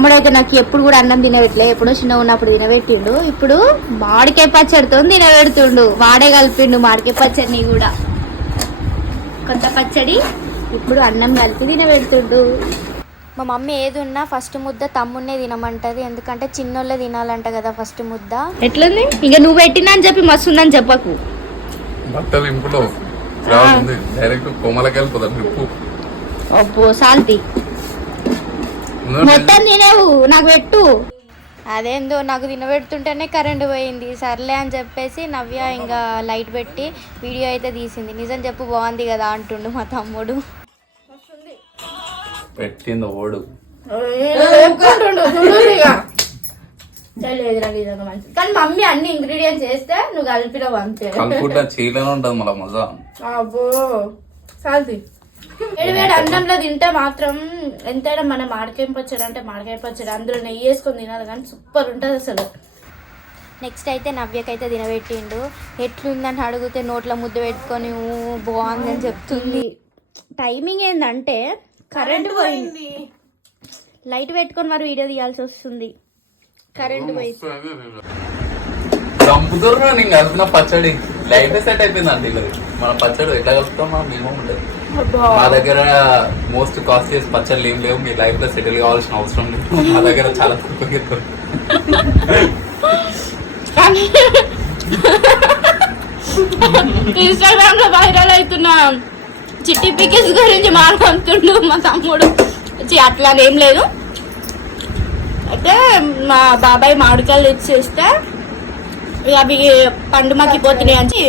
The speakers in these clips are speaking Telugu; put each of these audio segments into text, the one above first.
తమ్ముడైతే నాకు ఎప్పుడు కూడా అన్నం తినబెట్టలే, ఎప్పుడో చిన్న ఉన్నప్పుడు తినబెట్టిండు. ఇప్పుడు మామిడికాయ పచ్చడితో తినబెడుతుండు, వాడే కలిపిండు మామిడికాయ పచ్చడిని కూడా. కొత్త పచ్చడి ఇప్పుడు అన్నం కలిపి తినబెడుతుండు. మా మమ్మీ ఏది ఉన్నా ఫస్ట్ ముద్ద తమ్మున్నే తినమంటది, ఎందుకంటే చిన్నోళ్ళే తినాలంట కదా ఫస్ట్ ముద్ద. ఎట్లుంది ఇక నువ్వు పెట్టినా అని చెప్పి మస్తు ఉందని చెప్పకు. బట్టలు ఇంపులో డైరెక్ట్ కోమలకి వెళ్ళిపోతాం. అబ్బో శాంతి మొత్తం తినేవు నాకు పెట్టు. అదేందో నాకు తినబెడుతుంటేనే కరెంట్ పోయింది. సర్లే అని చెప్పేసి నవ్య ఇంకా లైట్ పెట్టి వీడియో అయితే తీసింది. నిజం చెప్పు బాగుంది కదా అంటుండు మా తమ్ముడు. పెట్టింది ఓడు కానీ మమ్మీ అన్ని ఇంగ్రీడియంట్స్ వేస్తే నువ్వు కలిపినవు అంతే. కలుపుకుంటా చీలనే ఉంటది మళ్ళీ మజా. అబ్బో సాల్తి వేడి వేడి అన్నంలో తింటే మాత్రం ఎంతైనా మన మామిడికాయ పచ్చడి అంటే మామిడికాయ పచ్చడి, అందులో నెయ్యి వేసుకొని తినాలి కానీ సూపర్ ఉంటుంది అసలు. నెక్స్ట్ అయితే నవ్యకైతే తినబెట్టిండు. ఎట్లుందని అడిగితే నోట్లో ముద్ద పెట్టుకొని బాగుందని చెప్తుంది. టైమింగ్ ఏంటంటే కరెంట్ పోయింది, లైట్ పెట్టుకొని మరి వీడియో తీయాల్సి వస్తుంది. కరెంట్ పోయింది. చంపుతుర్రా నేను కలిపిన పచ్చడి లైట్ సెట్ అయిపోయింది అండి. మన పచ్చడి ఎట్లా కలుపుతాం మనం మినిమం ఉంటుంది. మా దగ్గర మోస్ట్ కాస్ట్లీస్ పచ్చళ్ళు ఏం లేవు, మీ లైఫ్ లో సెటిల్ కావాల్సిన అవసరం లేదు. మా దగ్గర చాలా తక్కువ. ఇన్స్టాగ్రామ్ లో వైరల్ అవుతున్నా చిట్టి పికిల్స్ గురించి మాట్లాడుతుండు మా తమ్ముడు. అట్లానేం లేదు. అయితే మా బాబాయ్ మామిడికాయలు ఇచ్చేస్తే అవి పండు మగ్గిపోతున్నాయి అని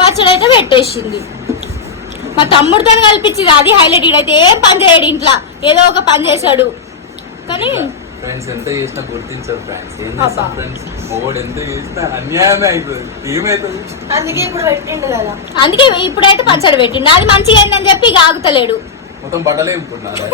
పచ్చడి అయితే పెట్టేసింది. మా తమ్ముడితో కల్పించింది, అది హైలైట్. ఇడైతే ఏం పని చేయడు, ఇంట్లో ఏదో ఒక పని చేశాడు. కానీ ఫ్రెండ్స్ ఎంత చేసినా గుర్తించారు ఫ్రెండ్స్. ఏం చేస్తాం ఫ్రెండ్స్, ఓడు ఎంత చేసినా అన్యాయమే అవుతుంది. ఏమైతుంది అందుకే ఇప్పుడు పెట్టిండు కదా, అందుకే ఇప్పుడైతే పచ్చడి పెట్టిండు. అది మంచిగా అయిందని చెప్పి ఇక ఆగుతలేడు. మొత్తం బట్టలే ఇంపుకున్నారు.